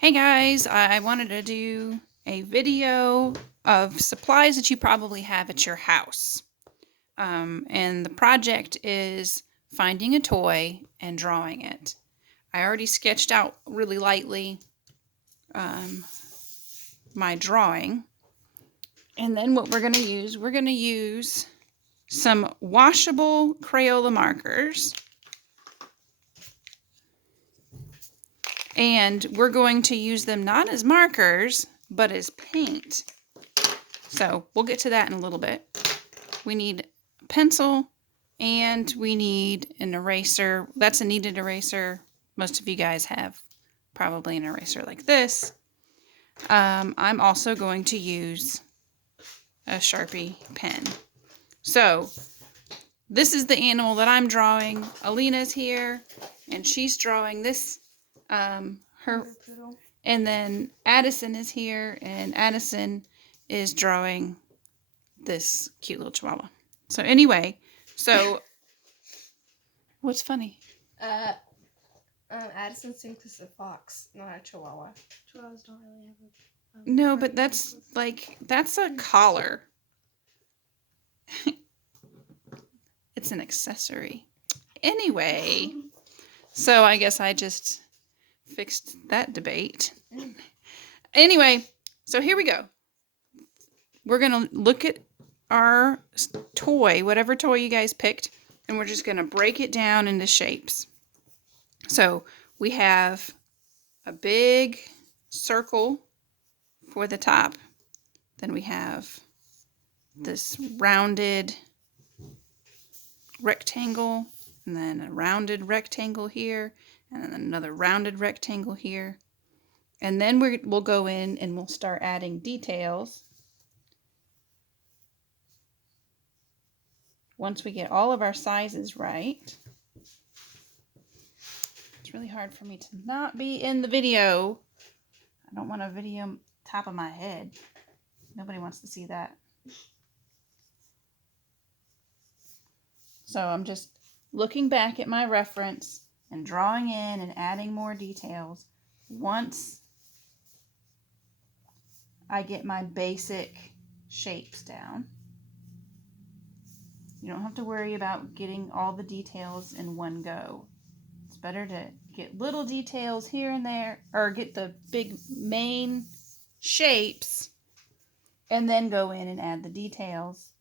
Hey guys, I wanted to do a video of supplies that you probably have at your house. And the project is finding a toy and drawing it. I already sketched out really lightly my drawing. And then what we're going to use some washable Crayola markers. And we're going to use them not as markers, but as paint. So we'll get to that in a little bit. We need a pencil and we need an eraser. That's a kneaded eraser. Most of you guys have probably an eraser like this. I'm also going to use a Sharpie pen. So this is the animal that I'm drawing. Alina's here and she's drawing this her, and then Addison is here and Addison is drawing this cute little chihuahua. So anyway, what's funny? Addison thinks it's a fox, not a chihuahua. Chihuahuas don't really have a... No, but that's a collar. It's an accessory. Anyway, so I guess I just fixed that debate. Anyway, so here we go. We're going to look at our toy, whatever toy you guys picked, and we're just going to break it down into shapes. So we have a big circle for the top. Then we have this rounded rectangle, and then a rounded rectangle here, and then another rounded rectangle here. And then we'll go in and we'll start adding details. Once we get all of our sizes right. It's really hard for me to not be in the video. I don't want a video top of my head. Nobody wants to see that. So I'm just looking back at my reference and drawing in and adding more details once I get my basic shapes down. You don't have to worry about getting all the details in one go. It's better to get little details here and there, or get the big main shapes and then go in and add the details.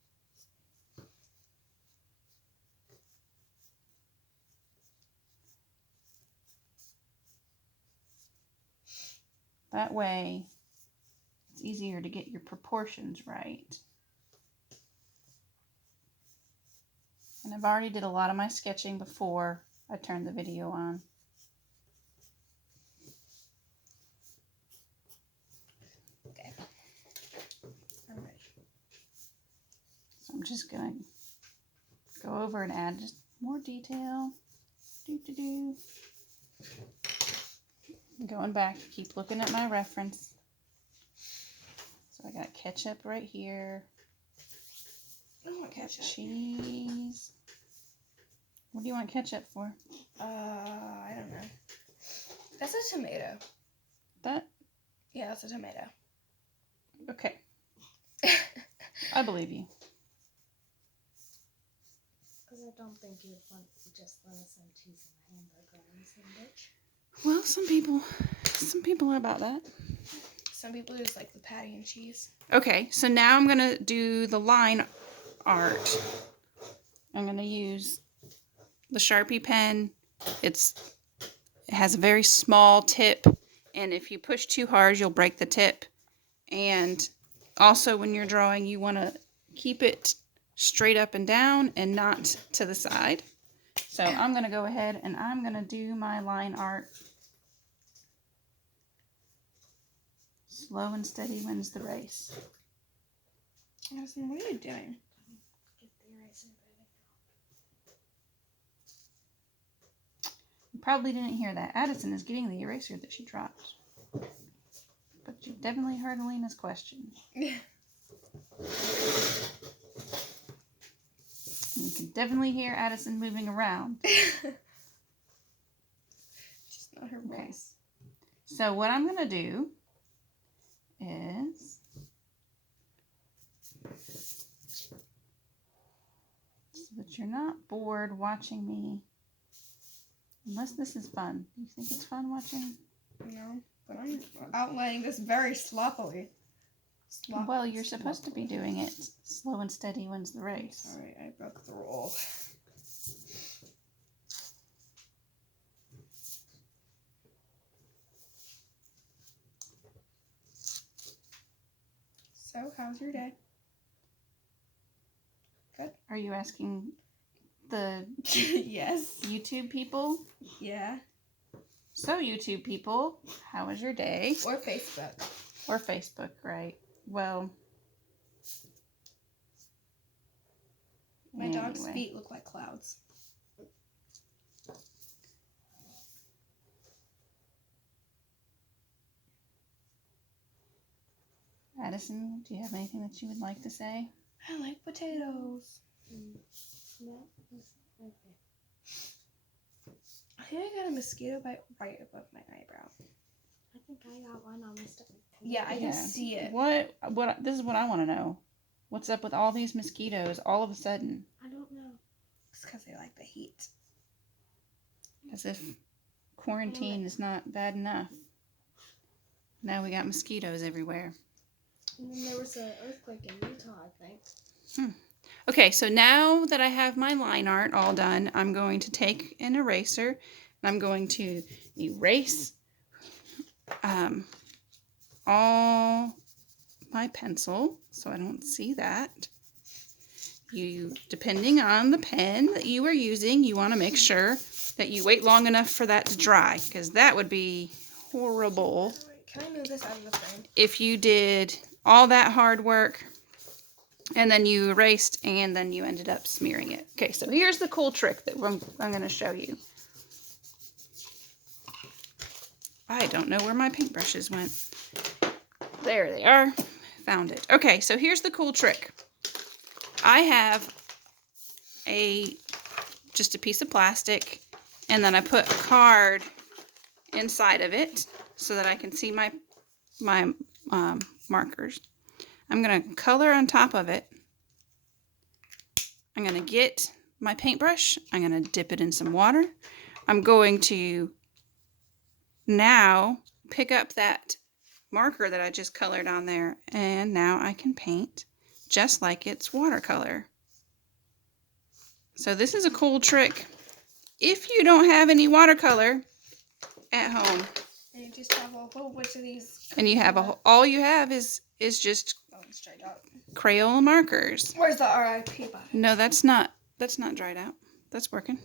That way it's easier to get your proportions right. And I've already did a lot of my sketching before I turned the video on. Okay. I'm ready. So I'm just going to go over and add just more detail. Going back, keep looking at my reference. So I got ketchup right here. I want ketchup. Cheese. What do you want ketchup for? I don't know. That's a tomato. That? Yeah, that's a tomato. Okay. I believe you. Because I don't think you'd want just lettuce and cheese in a hamburger on a sandwich. Well, some people are about that. Some people just like the patty and cheese. Okay, so now I'm going to do the line art. I'm going to use the Sharpie pen. It has a very small tip, and if you push too hard, you'll break the tip. And also when you're drawing, you want to keep it straight up and down and not to the side. So I'm going to go ahead and I'm going to do my line art. Slow and steady wins the race. Addison, what are you doing? Get the eraser ready. You probably didn't hear that. Addison is getting the eraser that she dropped. But you definitely heard Alina's question. You can definitely hear Addison moving around. Just not her voice. So what I'm going to do is so that you're not bored watching me. Unless this is fun. Do you think it's fun watching? No, but I'm outlining this very sloppily. Well, you're supposed to be doing it slow and steady wins the race. Sorry, I broke the rule. So, how's your day? Good. Are you asking the Yes. YouTube people? Yeah. So YouTube people, how was your day? Or Facebook. Or Facebook, right? Well, My dog's anyway. feet look like clouds. Addison, do you have anything that you would like to say? I like potatoes. No, that's okay. I think I got a mosquito bite right above my eyebrow. I think I got one on my stomach. Yeah, I can see it. What this is what I want to know. What's up with all these mosquitoes all of a sudden? I don't know. It's because they like the heat. As if quarantine is not bad enough. Now we got mosquitoes everywhere. And then there was an earthquake in Utah, I think. Okay, so now that I have my line art all done, I'm going to take an eraser and I'm going to erase all my pencil so I don't see that. You, depending on the pen that you are using, you want to make sure that you wait long enough for that to dry, because that would be horrible Can I move this out of the frame? if you did all that hard work and then you erased and then you ended up smearing it. Okay, so here's the cool trick that I'm going to show you. I don't know where my paintbrushes went. There they are. Found it. Okay, so here's the cool trick. I have just a piece of plastic, and then I put a card inside of it so that I can see my markers. I'm going to color on top of it. I'm going to get my paintbrush. I'm going to dip it in some water. I'm going to now pick up that marker that I just colored on there, and now I can paint just like it's watercolor. So this is a cool trick. If you don't have any watercolor at home, And you just have a whole bunch of these. and you have all you have is just Oh, it's dried out. Crayola markers. Where's the RIP button? No, that's not dried out. That's working.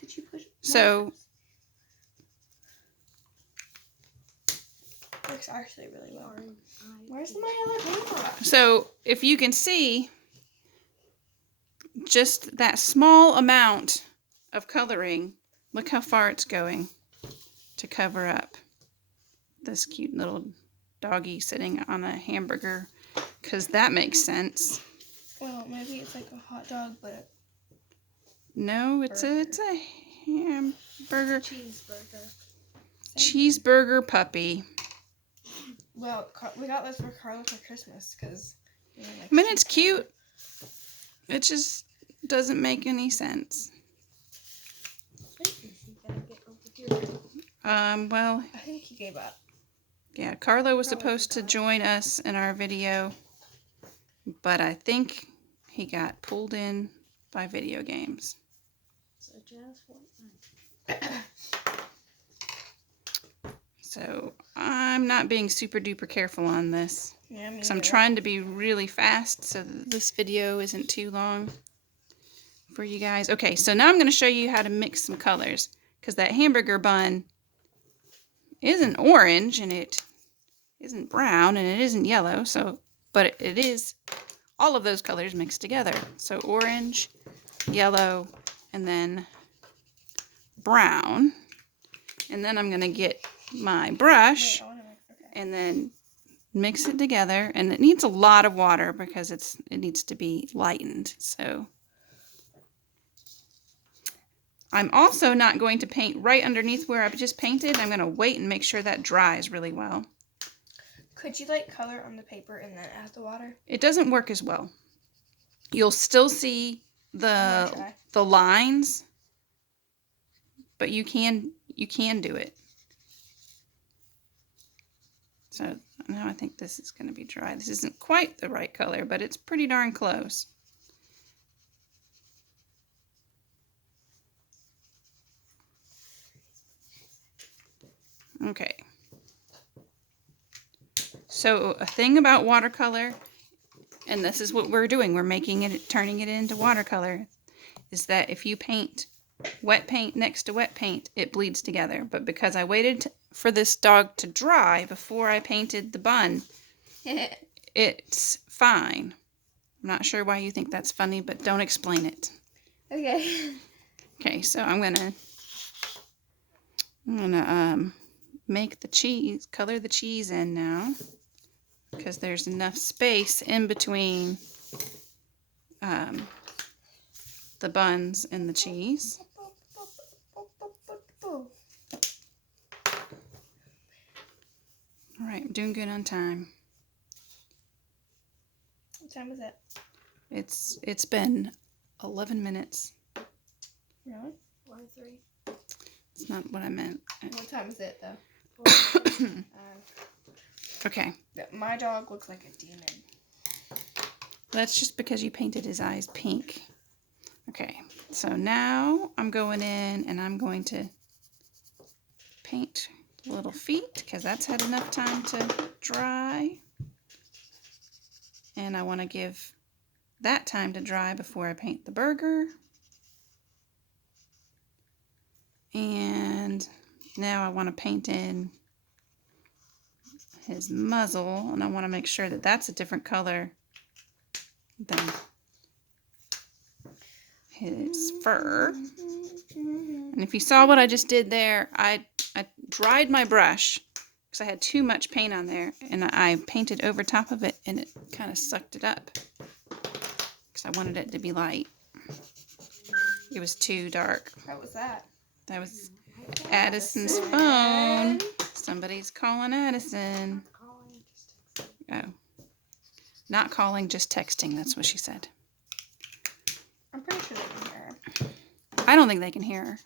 Did you push? So Works actually really well. Or Where's my other paper? So if you can see, just that small amount of coloring, look how far it's going to cover up this cute little doggy sitting on a hamburger, because that makes sense. Well, maybe it's like a hot dog, but No, it's a hamburger, cheeseburger. cheeseburger puppy. Well, we got this for Carla for Christmas because. I mean, it's cute. It just doesn't make any sense. Well, I think he gave up. yeah, Carlo was supposed to join us in our video, but I think he got pulled in by video games. Such as Fortnite. So I'm not being super duper careful on this, Yeah, me because I'm neither. trying to be really fast so that this video isn't too long for you guys. Okay, so now I'm going to show you how to mix some colors, because that hamburger bun isn't orange and it isn't brown and it isn't yellow, so but it is all of those colors mixed together. So orange, yellow, and then brown. And then I'm going to get my brush Wait, I wanna make- okay. and then mix it together, and it needs a lot of water because it needs to be lightened. So I'm also not going to paint right underneath where I've just painted. I'm going to wait and make sure that dries really well. Could you like color on the paper and then add the water? It doesn't work as well. You'll still see I'm gonna try. the lines, but you can do it. So now I think this is going to be dry. This isn't quite the right color, but it's pretty darn close. Okay. So a thing about watercolor, and this is what we're doing, we're making it, turning it into watercolor, is that if you paint wet paint next to wet paint, it bleeds together. But because I waited for this dog to dry before I painted the bun, it's fine. I'm not sure why you think that's funny, but don't explain it. Okay. Okay, so I'm gonna make the cheese, color the cheese in now, because there's enough space in between the buns and the cheese. All right, I'm doing good on time. What time is it? It's been 11 minutes. Really? 1-3. It's not what I meant. What time is it though? 4-3. Okay, My dog looks like a demon. that's just because you painted his eyes pink. Okay, so now I'm going in and I'm going to paint little feet because that's had enough time to dry. And I want to give that time to dry before I paint the burger. And now I want to paint in his muzzle, and I want to make sure that that's a different color than his fur. And if you saw what I just did there, I dried my brush because I had too much paint on there, and I painted over top of it, and it kind of sucked it up because I wanted it to be light. It was too dark. What was that? That was Addison's phone. Somebody's calling Addison. Calling, just texting. Oh. Not calling, just texting. That's what she said. I'm pretty sure they can hear her. I don't think they can hear her.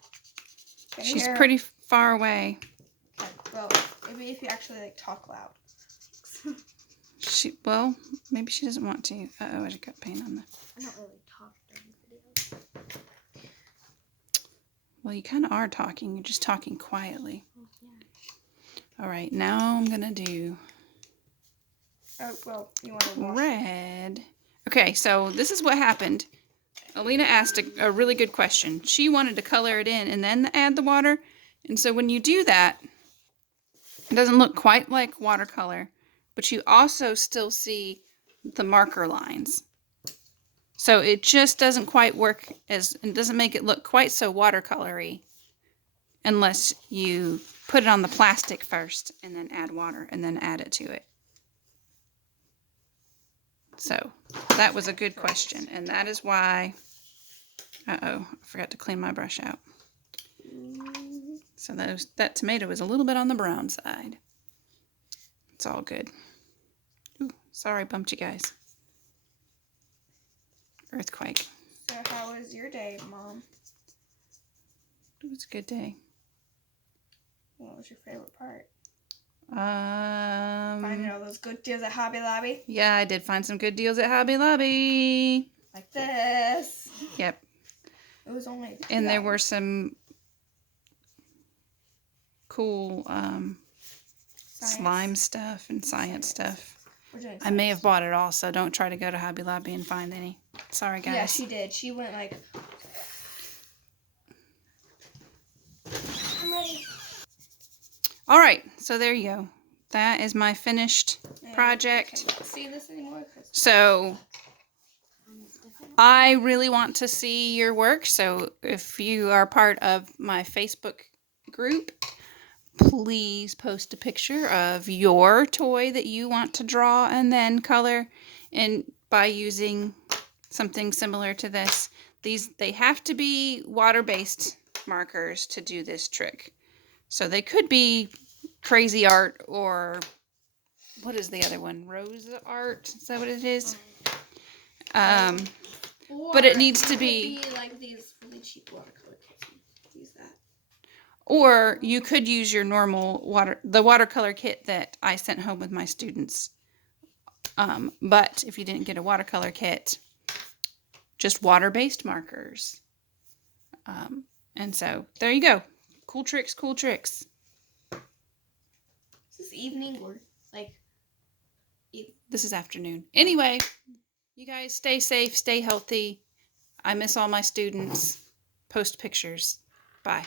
Can you She's hear her? pretty far away. Okay, well, maybe if you actually like talk loud. Well, maybe she doesn't want to. Uh-oh, I just got paint on the... I don't really talk during videos. Well, you kind of are talking. You're just talking quietly. Oh, yeah. All right, now I'm going to do Oh, well, you want to wash it. red. Okay, so this is what happened. Alina asked a really good question. She wanted to color it in and then add the water. And so when you do that, it doesn't look quite like watercolor, but you also still see the marker lines. So it just doesn't quite work it doesn't make it look quite so watercolory unless you put it on the plastic first and then add water and then add it to it. So that was a good question, and that is why, uh-oh, I forgot to clean my brush out. So that tomato is a little bit on the brown side. It's all good. Ooh, sorry, bumped you guys. Earthquake. So how was your day, Mom? It was a good day. What was your favorite part? Finding all those good deals at Hobby Lobby? Yeah, I did find some good deals at Hobby Lobby. Like this. Yep. It was only $2. And there were some cool slime stuff and science stuff. We're doing I may have bought it all, so don't try to go to Hobby Lobby and find any. Sorry, guys. Yeah, she did. She went like... I'm ready. All right, so there you go. That is my finished project. Can't see this anymore. So I really want to see your work. So if you are part of my Facebook group, please post a picture of your toy that you want to draw and then color, and by using something similar to this. They have to be water-based markers to do this trick. So they could be crazy art, or what is the other one? Rose art? Is that what it is? But it needs to be like these really cheap watercolor kits. Use that. Or you could use your normal the watercolor kit that I sent home with my students. But if you didn't get a watercolor kit, just water-based markers. And so there you go. Cool tricks, cool tricks. Is this evening or like? This is afternoon. Anyway, you guys stay safe, stay healthy. I miss all my students. Post pictures. Bye.